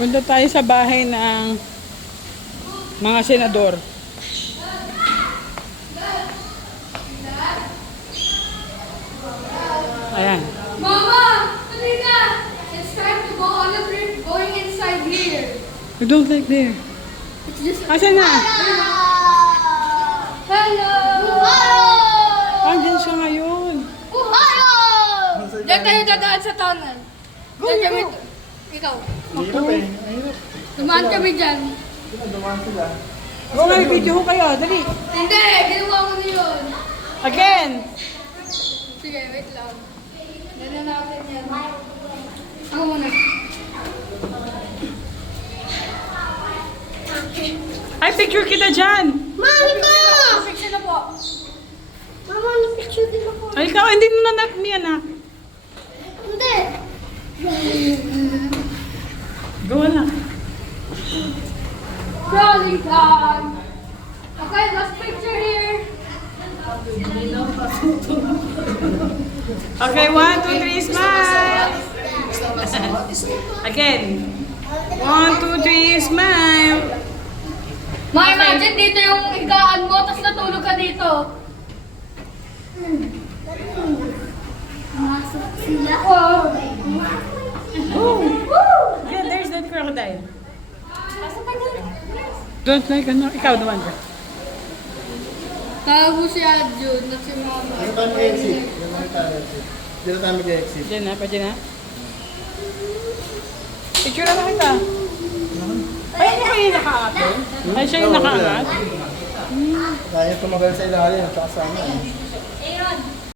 Punta tayo sa bahay ng mga senador. Ayan. Mama! Halika! It's time to go on a trip going inside here. I don't like there. It's just... Asan na? Hello! Andyan siya ngayon. Hello! Diyan tayo dadaan sa tunnel. Diyan kami... Ikaw. Hirap eh. Hirap. Dumaan kami dyan. Dumaan sila. Go may video ko kayo. Dali. Hindi! Ginawa ko na yun. Again. Sige, wait lang. Ganyan natin yan. Ako muna. Ay, picture kita dyan. Mami ko! Picture na po. Mama, picture din ako. Ay, ikaw, hindi mo na me, anak. Hindi. Go na. Rolling time. Okay, last picture here. Okay, 1, 2, 3, smile. Again. 1, 2, 3, smile. Ma-imagine dito yung higaan mo, tapos natulog ka dito. Masok sila. Oh. Yeah, there's that crocodile. Don't like, ano, ikaw naman ka. Tago si Adjun at si Mama. Dito tayo mag-exit. Dito tayo mag-exit. Diyan na, pa dyan na. Picture na kita. Ay, ano kayo naka-ato? Ay, siya yung naka-angat. Kaya tumagal sa ilalim at saka sa ano.